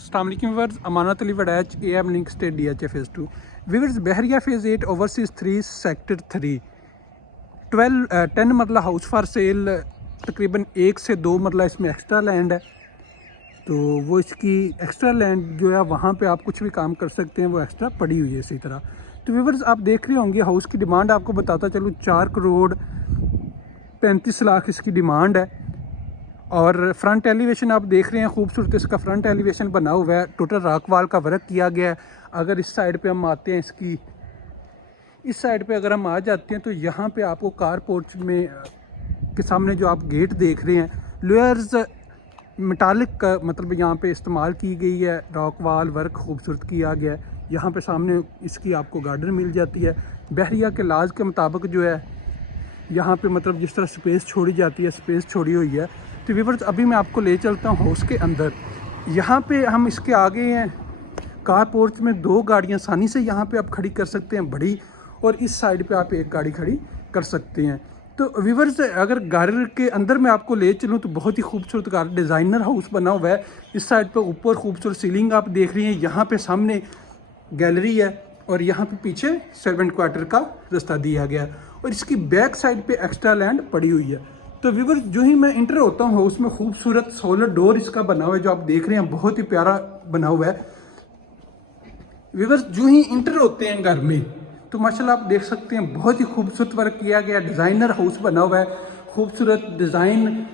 अस्सलाम वालेकुम viewers, Amanat Ali Waraich AM link state DHA phase 2 viewers, Bahria phase 8 overseas 3 sector 3 10 मरला house for sale. तकरीबन 1 से 2 मरला इसमें एक्स्ट्रा लैंड है, तो वो इसकी एक्स्ट्रा लैंड जो है वहाँ पे आप कुछ भी काम कर सकते हैं, वो एक्स्ट्रा पड़ी हुई है इसी तरह। तो व्यूअर्स, आप देख रहे होंगे हाउस की डिमांड आपको बताता चलूँ 4 करोड़ 35 लाख इसकी डिमांड है। और फ्रंट एलिवेशन आप देख रहे हैं, खूबसूरत इसका फ्रंट एलिवेशन बना हुआ है, टोटल रॉक वाल का वर्क किया गया है। अगर इस साइड पे हम आते हैं, इसकी इस साइड पे अगर हम आ जाते हैं तो यहाँ पे आपको कार पोर्च में के सामने जो आप गेट देख रहे हैं, लेयर्स मेटालिक का मतलब यहाँ पे इस्तेमाल की गई है, रॉक वाल वर्क खूबसूरत किया गया है। यहाँ पे सामने इसकी आपको गार्डन मिल जाती है। बहरिया के लाज के मुताबिक जो है यहाँ पे मतलब जिस तरह स्पेस छोड़ी जाती है, स्पेस छोड़ी हुई है। तो व्यूअर्स, अभी मैं आपको ले चलता हूँ हाउस के अंदर। यहाँ पे हम इसके आगे हैं, कार पोर्च में 2 गाड़ियाँ आसानी से यहाँ पे आप खड़ी कर सकते हैं बड़ी, और इस साइड पे आप 1 गाड़ी खड़ी कर सकते हैं। तो व्यूअर्स, अगर घर के अंदर मैं आपको ले चलूँ तो बहुत ही खूबसूरत घर डिज़ाइनर हाउस बना हुआ है। इस साइड पे ऊपर खूबसूरत सीलिंग आप देख रही हैं, यहाँ पे सामने गैलरी है और यहाँ पे पीछे सर्वेंट क्वार्टर का रास्ता दिया गया है, और इसकी बैक साइड पे एक्स्ट्रा लैंड पड़ी हुई है। तो व्यूअर्स, जो ही मैं इंटर होता हूँ हाउस में, खूबसूरत सोलर डोर इसका बना हुआ है, जो आप देख रहे हैं बहुत ही प्यारा बना हुआ है। व्यूअर्स, जो ही इंटर होते हैं घर में तो माशाल्लाह आप देख सकते हैं बहुत ही खूबसूरत वर्क किया गया, डिज़ाइनर हाउस बना हुआ है, खूबसूरत डिज़ाइन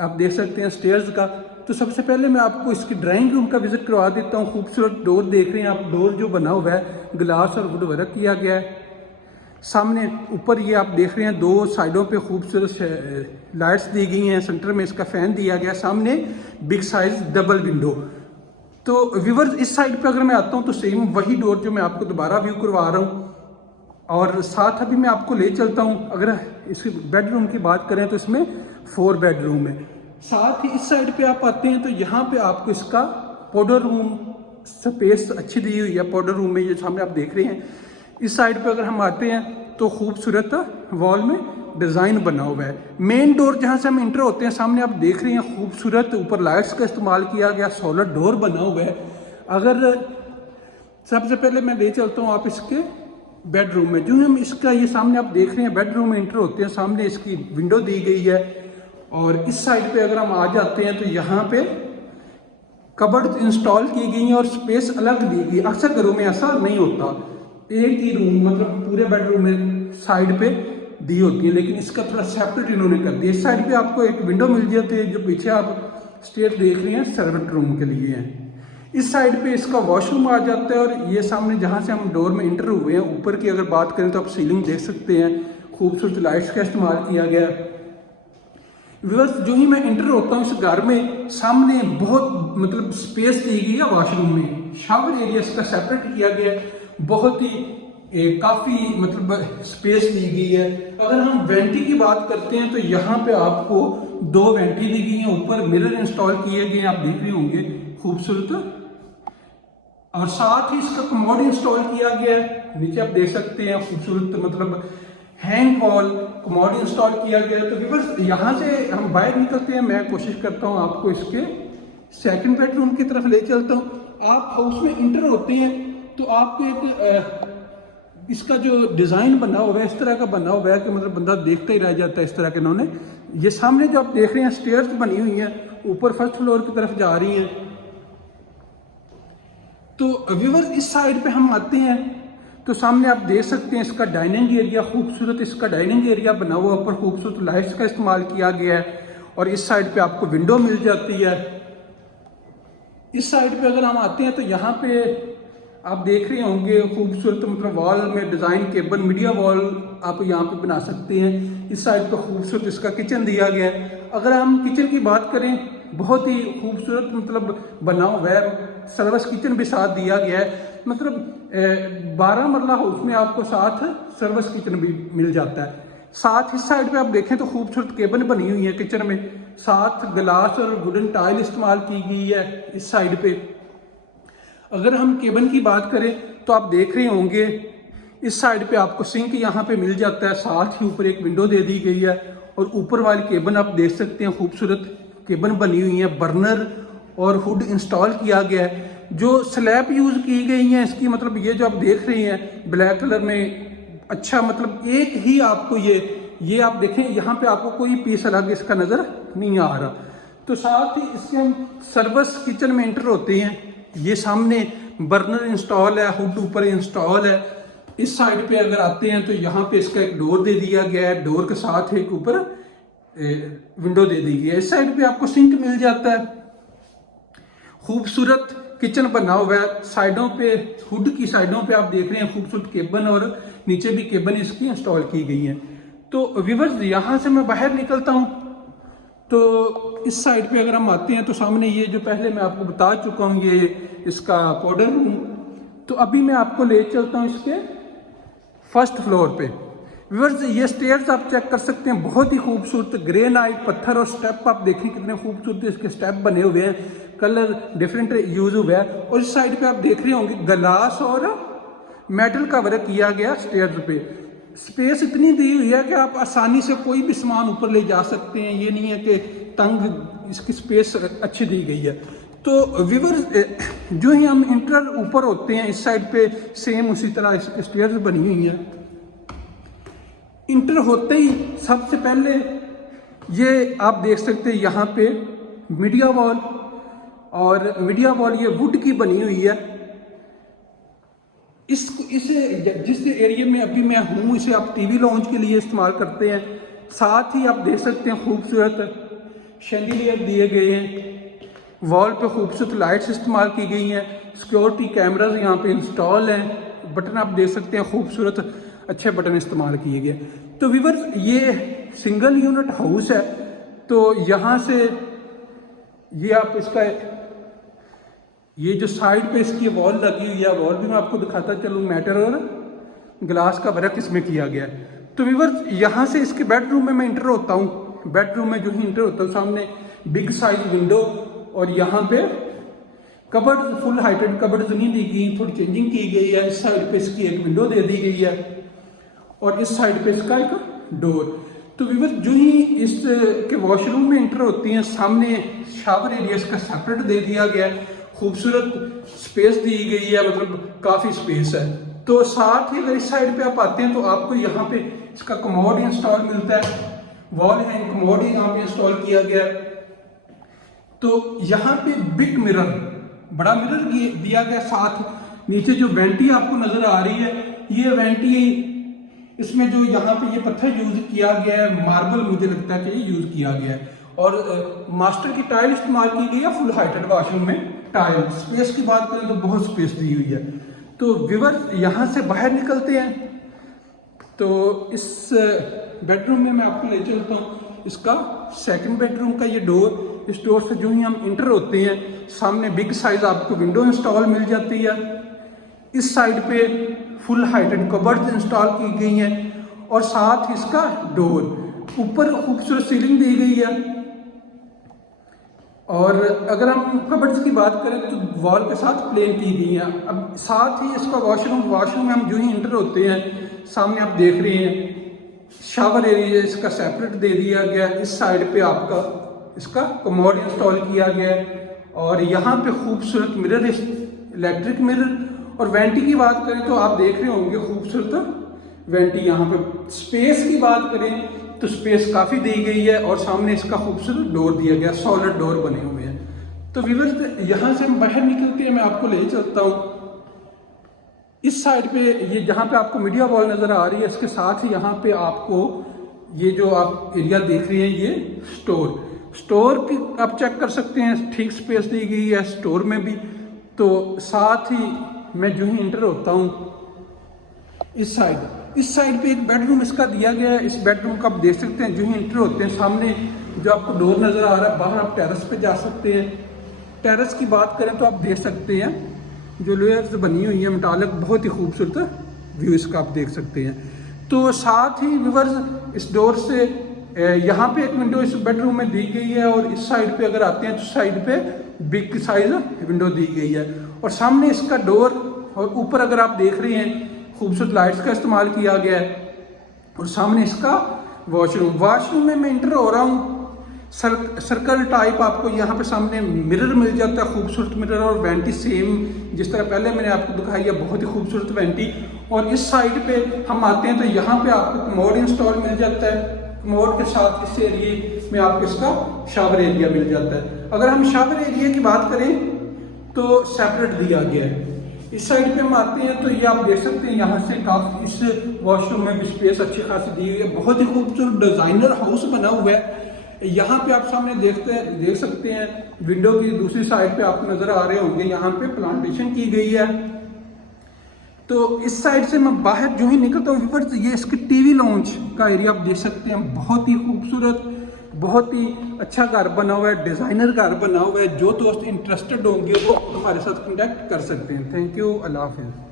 आप देख सकते हैं स्टेयर्स का। तो सबसे पहले मैं आपको इसकी ड्राइंग रूम का विजिट करवा देता हूँ। खूबसूरत डोर देख रहे हैं आप, डोर जो बना हुआ है ग्लास और वुड वर्क किया गया है। सामने ऊपर ये आप देख रहे हैं 2 साइडों पे खूबसूरत लाइट्स दी गई हैं, सेंटर में इसका फैन दिया गया, सामने बिग साइज डबल विंडो। तो व्यूअर्स, इस साइड पे अगर मैं आता हूँ तो सेम वही डोर जो मैं आपको दोबारा व्यू करवा रहा हूँ, और साथ अभी मैं आपको ले चलता हूँ। अगर इस बेडरूम की बात करें तो इसमें 4 बेडरूम है। साथ ही इस साइड पे आप आते हैं तो यहाँ पे आपको इसका पाउडर रूम स्पेस अच्छी दी हुई है। पाउडर रूम में ये सामने आप देख रहे हैं। इस साइड पे अगर हम आते हैं तो खूबसूरत वॉल में डिज़ाइन बना हुआ है। मेन डोर जहाँ से हम इंटर होते हैं, सामने आप देख रहे हैं खूबसूरत ऊपर लाइट्स का इस्तेमाल किया गया, सोलर डोर बना हुआ है। अगर सबसे पहले मैं ले चलता हूँ आप इसके बेडरूम में, जो हम इसका ये सामने आप देख रहे हैं बेडरूम में इंटर होते हैं, सामने इसकी विंडो दी गई है। और इस साइड पे अगर हम आ जाते हैं तो यहाँ पे कबर्ड इंस्टॉल की गई है और स्पेस अलग दी गई। अक्सर घरों में ऐसा नहीं होता, एक ही रूम मतलब पूरे बेडरूम में साइड पे दी होती है, लेकिन इसका थोड़ा सेपरेट इन्होंने कर दिया। इस साइड पे आपको एक विंडो मिल जाती है, जो पीछे आप स्टेयर देख रहे हैं सर्वेंट रूम के लिए है। इस साइड पे इसका वॉशरूम आ जाता है, और ये सामने जहाँ से हम डोर में इंटर हुए हैं, ऊपर की अगर बात करें तो आप सीलिंग देख सकते हैं, खूबसूरत लाइट्स का इस्तेमाल किया गया है। व्यूअर्स, जो ही मैं इंटर होता हूँ इस घर में, सामने बहुत मतलब स्पेस दी गई है वॉशरूम में, शावर एरिया इसका सेपरेट किया गया है, बहुत ही काफ़ी मतलब स्पेस दी गई है। अगर हम वेंटी की बात करते हैं तो यहाँ पे आपको 2 वेंटी दी गई हैं, ऊपर मिरर इंस्टॉल किए गए हैं, आप देख रहे होंगे खूबसूरत। और साथ ही इसका कमोड इंस्टॉल किया गया है, नीचे आप देख सकते हैं खूबसूरत मतलब हैंग वॉल कमोड इंस्टॉल किया गया है। तो व्यूअर्स, यहाँ से हम बाहर निकलते हैं, मैं कोशिश करता हूँ आपको इसके सेकंड बेडरूम की तरफ ले चलता हूँ। आप हाउस में इंटर होते हैं तो आपको एक इसका जो डिज़ाइन बना हुआ है इस तरह का बना हुआ है कि मतलब बंदा देखता ही रह जाता है। इस तरह के इन्होंने ये सामने जो आप देख रहे हैं स्टेयर्स बनी हुई हैं, ऊपर फर्स्ट फ्लोर की तरफ जा रही हैं। तो व्यूअर्स, इस साइड पे हम आते हैं तो सामने आप देख सकते हैं इसका डाइनिंग एरिया, खूबसूरत इसका डाइनिंग एरिया बना हुआ, ऊपर खूबसूरत लाइट्स का इस्तेमाल किया गया है, और इस साइड पे आपको विंडो मिल जाती है। इस साइड पे अगर हम आते हैं तो यहाँ पे आप देख रहे होंगे खूबसूरत मतलब वॉल में डिज़ाइन केबल मीडिया वॉल आप यहाँ पे बना सकते हैं। इस साइड पे खूबसूरत इसका किचन दिया गया है। अगर हम किचन की बात करें, बहुत ही खूबसूरत मतलब बना हुआ है, सर्विस किचन भी साथ दिया गया है। मतलब 12 मरला हाउस में आपको साथ सर्विस किचन भी मिल जाता है। साथ इस साइड पे आप देखें तो खूबसूरत केबन बनी हुई है किचन में, साथ ग्लास और वुडन टाइल इस्तेमाल की गई है इस साइड पे। अगर हम केबन की बात करें तो आप देख रहे होंगे इस साइड पे आपको सिंक यहाँ पे मिल जाता है, साथ ही ऊपर एक विंडो दे दी गई है, और ऊपर वाली केबन आप देख सकते हैं खूबसूरत केबन बनी हुई है, बर्नर और हुड इंस्टॉल किया गया है। जो स्लैब यूज़ की गई हैं इसकी, मतलब ये जो आप देख रहे हैं ब्लैक कलर में, अच्छा मतलब एक ही आपको ये आप देखें यहाँ पे आपको कोई पीस अलग इसका नज़र नहीं आ रहा। तो साथ ही इससे हम सर्विस किचन में एंटर होते हैं। ये सामने बर्नर इंस्टॉल है, हुड ऊपर इंस्टॉल है। इस साइड पे अगर आते हैं तो यहाँ पे इसका एक डोर दे दिया गया है, डोर के साथ एक ऊपर विंडो दे दी गई है। इस साइड पे आपको सिंक मिल जाता है। खूबसूरत किचन बना हुआ है। साइडों पे, हुड की साइडों पे आप देख रहे हैं खूबसूरत केबन, और नीचे भी केबन इसकी इंस्टॉल की गई है। तो व्यूअर्स यहाँ से मैं बाहर निकलता हूँ तो इस साइड पे अगर हम आते हैं तो सामने ये जो पहले मैं आपको बता चुका हूँ ये इसका पाउडर रूम। तो अभी मैं आपको ले चलता हूँ इसके फर्स्ट फ्लोर पे। व्यूअर्स ये स्टेयर्स आप चेक कर सकते हैं, बहुत ही खूबसूरत ग्रेनाइट पत्थर, और स्टेप आप देखें कितने खूबसूरत इसके स्टेप बने हुए हैं, कलर डिफरेंट यूज हुआ है। और इस साइड पे आप देख रहे होंगे ग्लास और मेटल का वर्क किया गया स्टेयर्स पे। स्पेस इतनी दी हुई है कि आप आसानी से कोई भी सामान ऊपर ले जा सकते हैं, ये नहीं है कि तंग, इसकी स्पेस अच्छी दी गई है। तो व्यूअर्स जो ही हम इंटर ऊपर होते हैं इस साइड पे सेम उसी तरह इसकी स्टेयर्स बनी हुई हैं। इंटर होते ही सबसे पहले ये आप देख सकते हैं यहाँ पे मीडिया वॉल, और मीडिया वॉल ये वुड की बनी हुई है। इसे जिस एरिया में अभी मैं हूँ इसे आप टीवी लॉन्च के लिए इस्तेमाल करते हैं। साथ ही आप देख सकते हैं खूबसूरत शैंडिलियर दिए गए हैं, वॉल पे खूबसूरत लाइट्स इस्तेमाल की गई हैं, सिक्योरिटी कैमरास यहाँ पे इंस्टॉल हैं, बटन आप देख सकते हैं खूबसूरत अच्छे बटन इस्तेमाल किए गए। तो व्यूअर्स ये सिंगल यूनिट हाउस है। तो यहाँ से ये आप इसका ये जो साइड पे इसकी वॉल लगी हुई है, वॉल भी मैं आपको दिखाता चलूँ, मेटल और ग्लास का वर्क इसमें किया गया है। तो व्यूअर्स यहाँ से इसके बेडरूम में मैं इंटर होता हूँ। बेडरूम में जो ही इंटर होता हूँ सामने बिग साइज विंडो, और यहाँ पे कबर्ड, फुल हाइटेड कबर्ड नहीं दी गई, थोड़ी चेंजिंग की गई है। इस साइड पे इसकी एक विंडो दे दी गई है और इस साइड पे इसका एक डोर। तो व्यूअर्स जो ही इस के वॉशरूम में इंटर होती हैं सामने शावर एरिया इसका सेपरेट दे दिया गया है, खूबसूरत स्पेस दी गई है, मतलब काफ़ी स्पेस है। तो साथ ही अगर इस साइड पे आप आते हैं तो आपको यहाँ पे इसका कमोड इंस्टॉल मिलता है, वॉल हैंग कमोड यहाँ पे इंस्टॉल किया गया है। तो यहाँ पे बिग मिरर, बड़ा मिरर दिया गया। साथ नीचे जो वेंटी आपको नजर आ रही है, ये वेंटी इसमें जो यहाँ पे ये पत्थर यूज किया गया है, मार्बल मुझे लगता है कि ये यूज किया गया है, और मास्टर की टाइल इस्तेमाल की गई है, फुल हाइटेड वॉशरूम में टाइल। स्पेस की बात करें तो बहुत स्पेस दी हुई है। तो व्यूअर्स यहाँ से बाहर निकलते हैं तो इस बेडरूम में मैं आपको ले चलता हूँ। इसका सेकंड बेडरूम का ये डोर, इस डोर से जो ही हम इंटर होते हैं सामने बिग साइज आपको विंडो इंस्टॉल मिल जाती है। इस साइड पे फुल हाइटेड कबर्ड इंस्टॉल की गई हैं, और साथ ही इसका डोर, ऊपर खूबसूरत सीलिंग दी गई है। और अगर हम कबर्ड्स की बात करें तो वॉल के साथ प्लेन की गई है। अब साथ ही इसका वॉशरूम में हम जो ही इंटर होते हैं सामने आप देख रहे हैं शावर एरिया इसका सेपरेट दे दिया गया। इस साइड पे आपका इसका कमोड इंस्टॉल किया गया है, और यहाँ पे खूबसूरत मिरर, इलेक्ट्रिक मिरर। और वेंटी की बात करें तो आप देख रहे होंगे खूबसूरत वेंटी। यहाँ पे स्पेस की बात करें तो स्पेस काफ़ी दी गई है, और सामने इसका खूबसूरत डोर दिया गया, सॉलिड डोर बने हुए हैं। तो व्यूअर्स यहाँ से हम बाहर निकलते हैं, मैं आपको ले चलता हूँ इस साइड पे। ये जहाँ पे आपको मीडिया वॉल नज़र आ रही है, इसके साथ ही यहाँ पे आपको ये जो आप एरिया देख रहे हैं ये स्टोर की आप चेक कर सकते हैं, ठीक स्पेस दी गई है स्टोर में भी। तो साथ ही मैं जो ही इंटर होता हूँ इस साइड पे एक बेडरूम इसका दिया गया है। इस बेडरूम का आप देख सकते हैं, जो ही इंटर होते हैं सामने जो आपको डोर नज़र आ रहा है, बाहर आप टेरेस पे जा सकते हैं। टेरेस की बात करें तो आप देख सकते हैं जो लेयर्स बनी हुई है मेटालिक, बहुत ही खूबसूरत व्यू इसका आप देख सकते हैं। तो साथ ही व्यूअर्स इस डोर से यहाँ पे एक विंडो इस बेडरूम में दी गई है, और इस साइड पे अगर आते हैं तो साइड पे बिग साइज विंडो दी गई है, और सामने इसका डोर, और ऊपर अगर आप देख रहे हैं खूबसूरत लाइट्स का इस्तेमाल किया गया है, और सामने इसका वॉशरूम में मैं इंटर हो रहा हूँ। सर्कल टाइप आपको यहाँ पे सामने मिरर मिल जाता है, खूबसूरत मिरर, और वेंटी सेम जिस तरह पहले मैंने आपको दिखाई है, बहुत ही खूबसूरत वेंटी। और इस साइड पे हम आते हैं तो यहाँ पे आपको कमोड इंस्टॉल मिल जाता है, कमोड के साथ इस एरिए में आपको इसका शावर एरिया मिल जाता है। अगर हम शावर एरिया की बात करें तो सेपरेट दिया गया है। इस साइड पे हम आते हैं तो ये आप देख सकते हैं यहाँ से काफी इस वॉशरूम में भी स्पेस अच्छी खासी दी हुई है, बहुत ही खूबसूरत डिजाइनर हाउस बना हुआ है। यहाँ पे आप सामने देख सकते हैं, विंडो की दूसरी साइड पे आपको नजर आ रहे होंगे, यहाँ पे प्लांटेशन की गई है। तो इस साइड से मैं बाहर जो ही निकलता हूँ व्यूअर्स, ये इसके टीवी लॉन्च का एरिया आप देख सकते हैं, बहुत ही खूबसूरत, बहुत ही अच्छा घर बना हुआ है, डिजाइनर घर बना हुआ है। जो दोस्त इंटरेस्टेड होंगे वो हमारे साथ कॉन्टैक्ट कर सकते हैं। थैंक यू, अल्लाह हाफिज़।